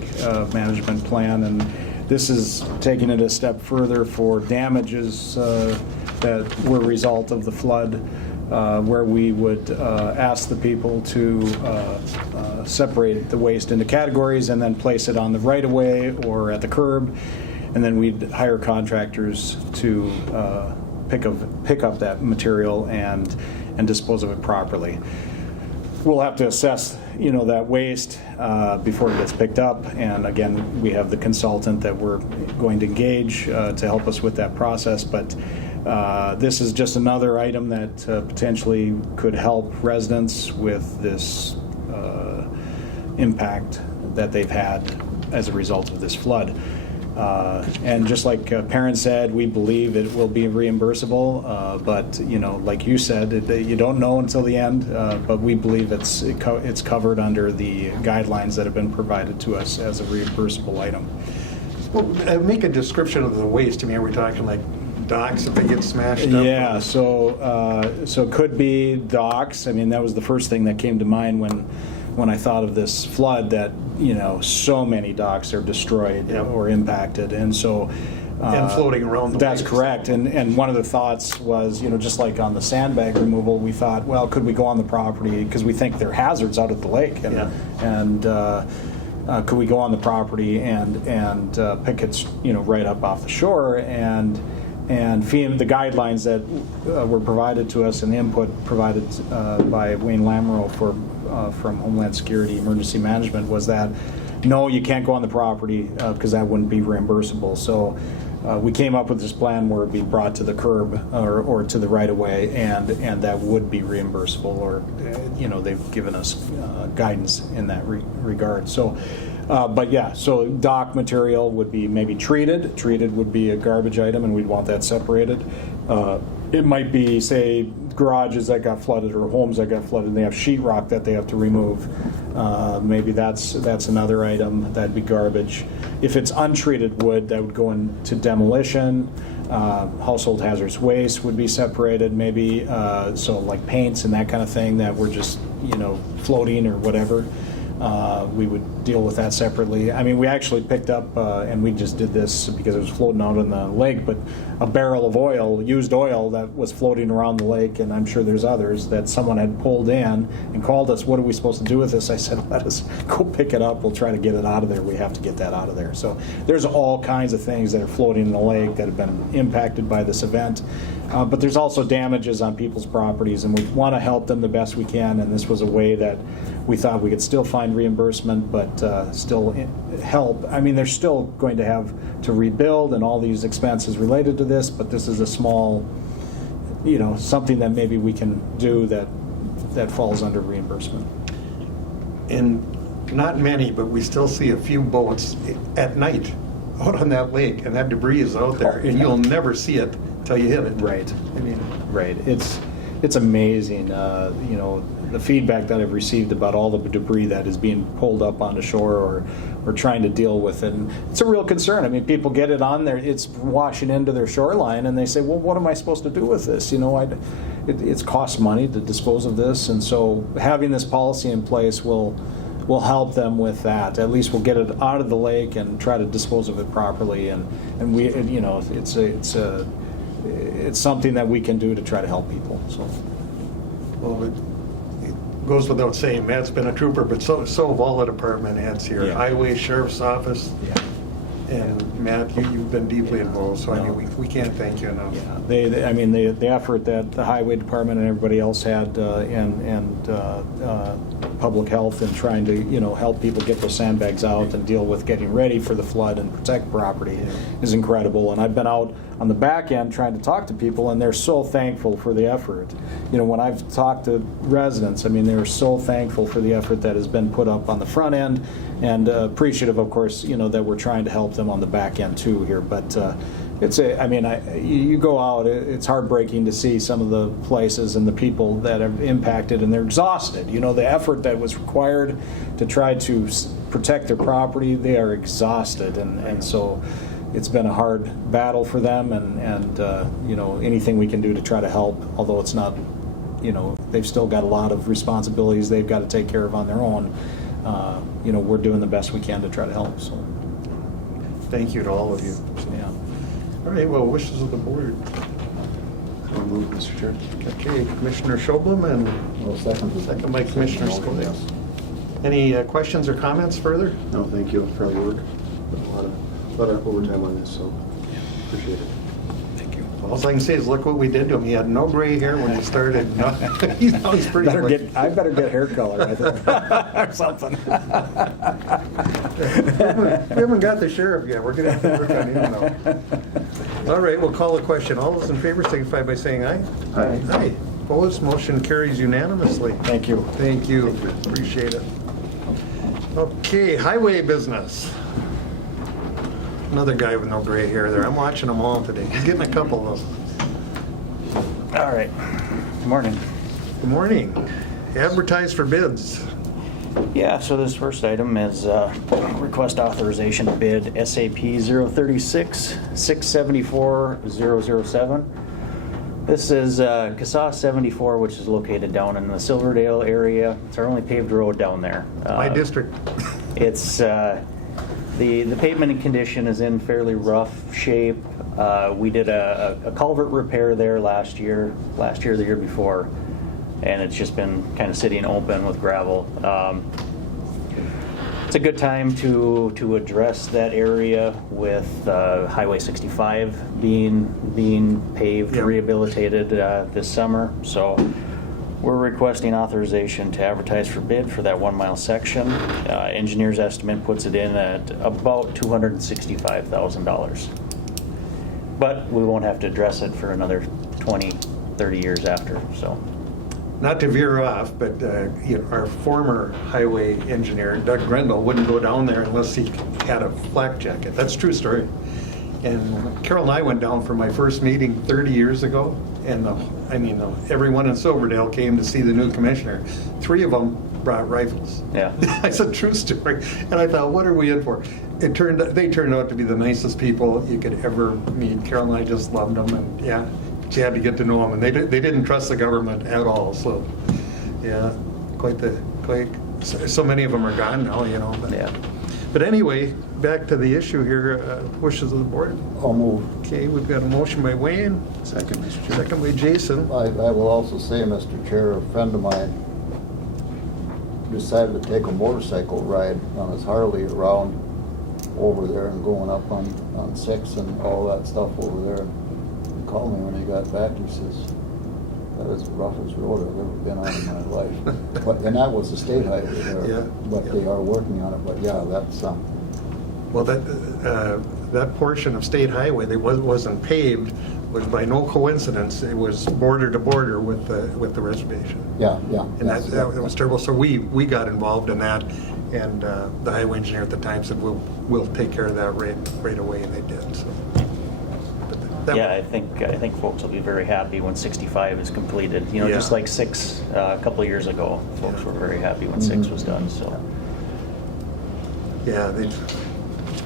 management plan, and this is taking it a step further for damages that were a result of the flood, where we would ask the people to separate the waste into categories and then place it on the right-of-way or at the curb, and then we'd hire contractors to pick up that material and dispose of it properly. We'll have to assess, that waste before it gets picked up, and again, we have the consultant that we're going to engage to help us with that process, but this is just another item that potentially could help residents with this impact that they've had as a result of this flood. And just like parents said, we believe it will be reimbursable, but like you said, you don't know until the end, but we believe it's covered under the guidelines that have been provided to us as a reimbursable item. Well, make a description of the waste. I mean, are we talking like docks if they get smashed up? Yeah, so it could be docks. I mean, that was the first thing that came to mind when I thought of this flood, that so many docks are destroyed or impacted, and so and floating around. That's correct. And one of the thoughts was, just like on the sandbag removal, we thought, well, could we go on the property, because we think there are hazards out at the lake, and could we go on the property and pick it right up off the shore, and the guidelines that were provided to us and the input provided by Wayne Lamoureux from Homeland Security Emergency Management was that no, you can't go on the property because that wouldn't be reimbursable. So we came up with this plan where it'd be brought to the curb or to the right of way, and that would be reimbursable, or they've given us guidance in that regard. So, but yeah, so dock material would be maybe treated. Treated would be a garbage item, and we'd want that separated. It might be, say, garages that got flooded or homes that got flooded, and they have sheetrock that they have to remove. Maybe that's another item. That'd be garbage. If it's untreated wood, that would go into demolition. Household hazardous waste would be separated, maybe. So like paints and that kind of thing that were just, floating or whatever. We would deal with that separately. I mean, we actually picked up, and we just did this because it was floating out in the lake, but a barrel of oil, used oil, that was floating around the lake, and I'm sure there's others, that someone had pulled in and called us, what are we supposed to do with this? I said, let us go pick it up. We'll try to get it out of there. We have to get that out of there. So there's all kinds of things that are floating in the lake that have been impacted by this event. But there's also damages on people's properties, and we want to help them the best we can, and this was a way that we thought we could still find reimbursement, but still help. I mean, they're still going to have to rebuild and all these expenses related to this, but this is a small, something that maybe we can do that falls under reimbursement. And not many, but we still see a few boats at night out on that lake, and that debris is out there, and you'll never see it till you hit it. Right. I mean, right. It's amazing, the feedback that I've received about all the debris that is being pulled up onto shore or trying to deal with it. And it's a real concern. I mean, people get it on there, it's washing into their shoreline, and they say, well, what am I supposed to do with this? It's cost money to dispose of this, and so having this policy in place will help them with that. At least we'll get it out of the lake and try to dispose of it properly. And we, it's something that we can do to try to help people. So, well, it goes without saying, Matt's been a trooper, but so have all the department heads here. Yeah. Highway, Sheriff's Office. Yeah. And Matt, you've been deeply involved, so I mean, we can't thank you enough. Yeah, the effort that the highway department and everybody else had, and public health, and trying to help people get those sandbags out and deal with getting ready for the flood and protect property is incredible. And I've been out on the back end trying to talk to people, and they're so thankful for the effort. When I've talked to residents, I mean, they're so thankful for the effort that has been put up on the front end, and appreciative, of course, that we're trying to help them on the back end too here. But you go out, it's heartbreaking to see some of the places and the people that are impacted, and they're exhausted. The effort that was required to try to protect their property, they are exhausted, and so it's been a hard battle for them, and anything we can do to try to help, although it's not, they've still got a lot of responsibilities they've got to take care of on their own. We're doing the best we can to try to help. So, thank you to all of you. Yeah. All right, well, wishes of the board. I'll move, Mr. Chair. Okay, Commissioner Schoblum, and second by Commissioner Skolnick. Any questions or comments further? No, thank you for all your work. A lot of overtime on this, so appreciate it. Thank you. All I can say is look what we did to him. He had no gray hair when he started. He's pretty I better get hair color, I think, or something. We haven't got the sheriff yet. We're going to have to work on him now. All right, we'll call the question. All those in favor signify by saying aye. Aye. Aye. Opposed, motion carries unanimously. Thank you. Thank you. Appreciate it. Okay, highway business. Another guy with no gray hair there. I'm watching them all today. He's getting a couple of them. All right. Good morning. Good morning. Advertise for bids. Yeah, so this first item is request authorization to bid SAP 036 674 007. This is CASA 74, which is located down in the Silverdale area. It's our only paved road down there. My district. It's the pavement and condition is in fairly rough shape. We did a culvert repair there last year, the year before, and it's just been kind of sitting open with gravel. It's a good time to address that area with Highway 65 being paved, rehabilitated this summer. So we're requesting authorization to advertise for bid for that 1 mile section. Engineer's estimate puts it in at about $265,000. But we won't have to address it for another 20, 30 years after, so. Not to veer off, but our former highway engineer, Doug Grendel, wouldn't go down there unless he had a flak jacket. That's a true story. And Carol and I went down for my first meeting 30 years ago, and everyone in Silverdale came to see the new commissioner. 3 of them brought rifles. Yeah. It's a true story. And I thought, what are we in for? They turned out to be the nicest people you could ever meet. Carol and I just loved them, and yeah, she had to get to know them. And they didn't trust the government at all. So, yeah, so many of them are gone now, But, yeah. But anyway, back to the issue here. Wishes of the board. I'll move. Okay, we've got a motion by Wayne. Second, Mr. Chair. Second by Jason. I will also say, Mr. Chair, a friend of mine decided to take a motorcycle ride on his Harley around over there and going up on 6 and all that stuff over there. He called me when he got back. He says, "That is the roughest road I've ever been on in my life." And that was the state highway there. Yeah. But they are working on it. But yeah, that's Well, that portion of state highway that wasn't paved was by no coincidence. It was border to border with the reservation. yeah. And that was terrible. So we got involved in that, and the highway engineer at the time said, "We'll take care of that right away," and they did. So. Yeah, I think folks will be very happy when 65 is completed. Just like 6 a couple of years ago, folks were very happy when 6 was done. So. Yeah.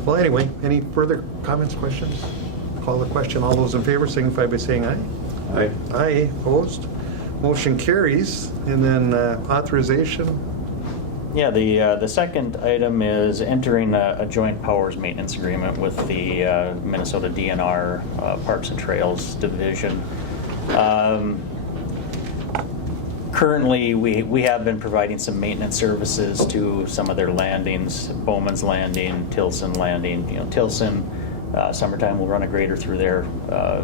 Well, anyway, any further comments, questions? Call the question. All those in favor signify by saying aye. Aye. Aye. Opposed? Motion carries. And then authorization. Yeah, the second item is entering a joint powers maintenance agreement with the Minnesota DNR Parks and Trails Division. Currently, we have been providing some maintenance services to some of their landings, Bowman's Landing, Tilson Landing. Tilson, summertime we'll run a grader through there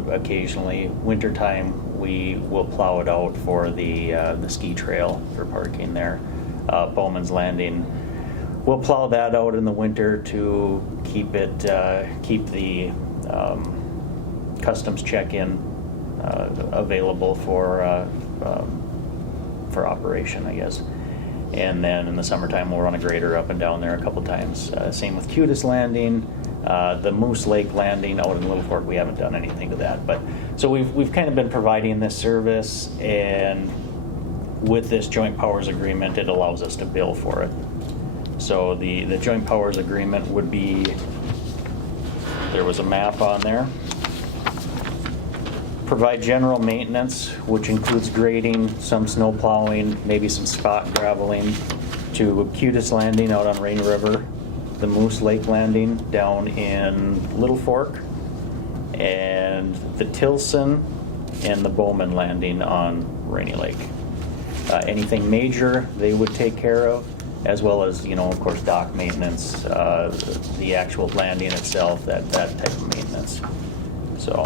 occasionally. Wintertime we will plow it out for the ski trail for parking there. Bowman's Landing, we'll plow that out in the winter to keep the customs check-in available for operation, I guess. And then in the summertime, we'll run a grader up and down there a couple times. Same with Cudis Landing, the Moose Lake Landing out in Little Fork. We haven't done anything to that, but so we've kind of been providing this service, and with this joint powers agreement, it allows us to bill for it. So the joint powers agreement would be, there was a map on there. Provide general maintenance, which includes grading, some snow plowing, maybe some spot graveling, to Cudis Landing out on Rain River, the Moose Lake Landing down in Little Fork, and the Tilson and the Bowman Landing on Rainy Lake. Anything major they would take care of, as well as, of course, dock maintenance, the actual landing itself, that type of maintenance. So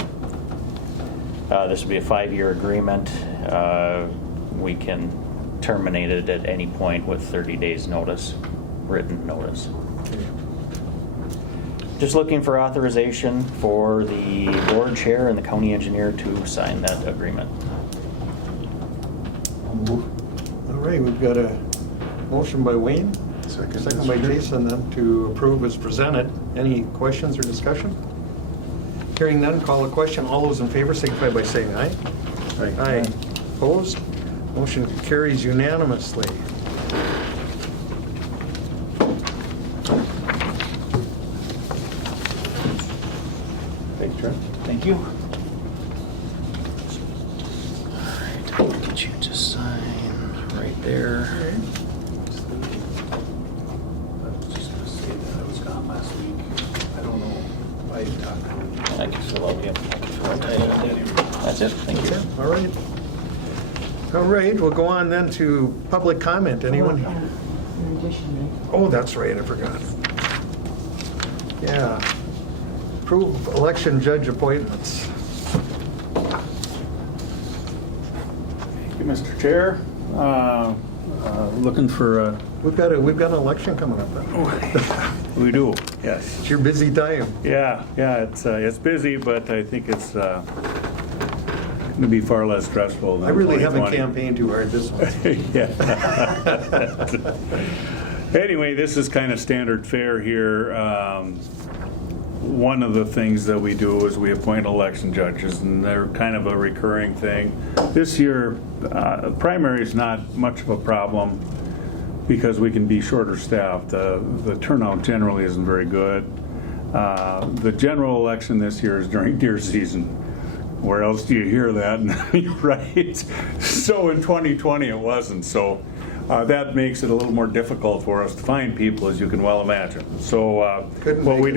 this would be a 5-year agreement. We can terminate it at any point with 30 days notice, written notice. Just looking for authorization for the board chair and the county engineer to sign that agreement. All right, we've got a motion by Wayne, second by Jason, then to approve as presented. Any questions or discussion? Hearing none, call the question. All those in favor signify by saying aye. Aye. Aye. Opposed? Motion carries unanimously. Thanks, Trent. Thank you. All right, I'll get you to sign right there. I was just gonna say that I was gone last week. I don't know if I talked to him. I can fill out, yep. I can fill out that. That's it, thank you. Okay, all right. All right, we'll go on then to public comment. Anyone? In addition, Oh, that's right, I forgot. Yeah. Approve election judge appointments. Thank you, Mr. Chair. Looking for We've got an election coming up. We do, yes. It's your busy time. Yeah, it's busy, but I think it's going to be far less stressful than I really haven't 2020. campaigned too hard this one. Yeah. Anyway, this is kind of standard fare here. One of the things that we do is we appoint election judges, and they're kind of a recurring thing. This year, primary is not much of a problem because we can be shorter staffed. The turnout generally isn't very good. The general election this year is during deer season. Where else do you hear that? Right? So in 2020 it wasn't. So that makes it a little more difficult for us to find people, as you can well imagine. So what we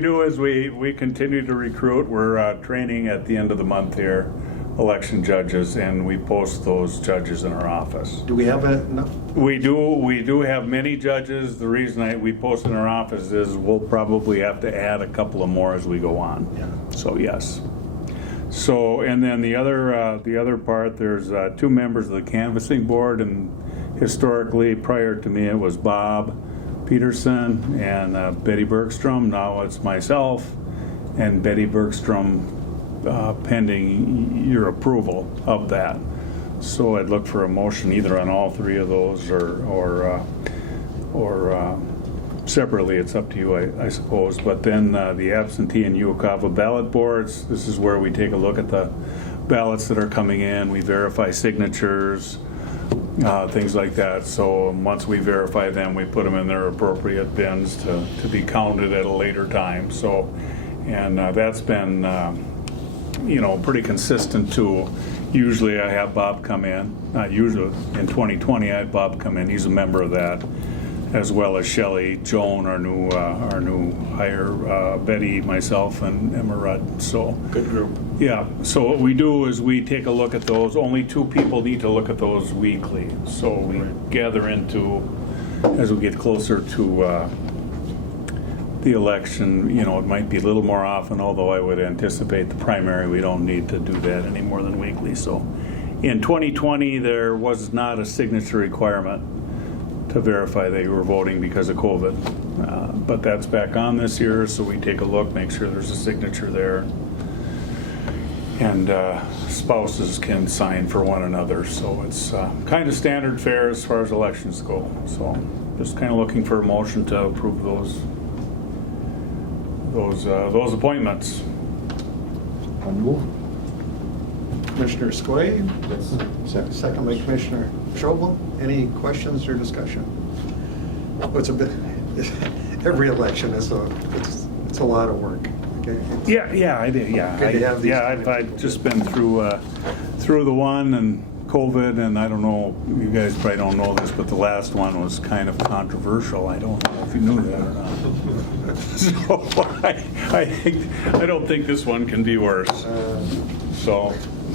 do is we continue to recruit. We're training at the end of the month here, election judges, and we post those judges in our office. Do we have enough? We do have many judges. The reason we post in our office is we'll probably have to add a couple of more as we go on. Yeah. So yes. So, and then the other part, there's 2 members of the canvassing board, and historically prior to me it was Bob Peterson and Betty Bergstrom. Now it's myself and Betty Bergstrom, pending your approval of that. So I'd look for a motion either on all 3 of those or separately. It's up to you, I suppose. But then the absentee and UOCAVA ballot boards, this is where we take a look at the ballots that are coming in. We verify signatures, things like that. So once we verify them, we put them in their appropriate bins to be counted at a later time. So, and that's been, pretty consistent too. Usually I have Bob come in. Not usually. In 2020 I had Bob come in. He's a member of that, as well as Shelley, Joan, our new hire, Betty, myself, and Emma Rudd. So Good group. yeah. So what we do is we take a look at those. Only 2 people need to look at those weekly. So we gather into, as we get closer to the election, it might be a little more often, although I would anticipate the primary, we don't need to do that any more than weekly. So in 2020, there was not a signature requirement to verify that you were voting because of COVID. But that's back on this year, so we take a look, make sure there's a signature there. And spouses can sign for one another. So it's kind of standard fare as far as elections go. So just kind of looking for a motion to approve those appointments. Commissioner Skoye, second by Commissioner Schobel. Any questions or discussion? It's a bit. Every election is it's a lot of work. Okay. I did. I've just been through the one and COVID, and I don't know. You guys probably don't know this, but the last one was kind of controversial. I don't know if you knew that or not. So I don't think this one can be worse.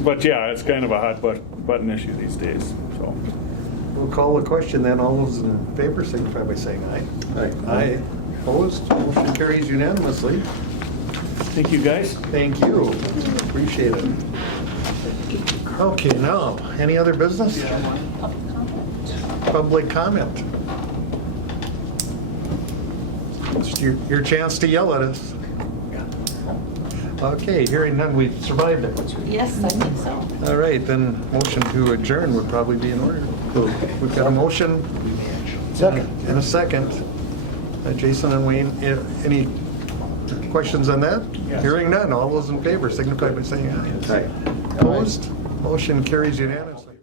But yeah, it's kind of a hot button issue these days. So We'll call the question then. All those in favor signify by saying aye. Aye. Aye. Opposed? Motion carries unanimously. thank you, guys. Thank you. Appreciate it. Okay, now, any other business? Public comment. It's your chance to yell at us. Okay, hearing none, we survived it. Yes, I think so. All right, then motion to adjourn would probably be in order. We've got a motion. Second. And a second. Jason and Wayne, any questions on that? Yes. Hearing none, all those in favor signify by saying aye. Aye. Opposed? Motion carries unanimously.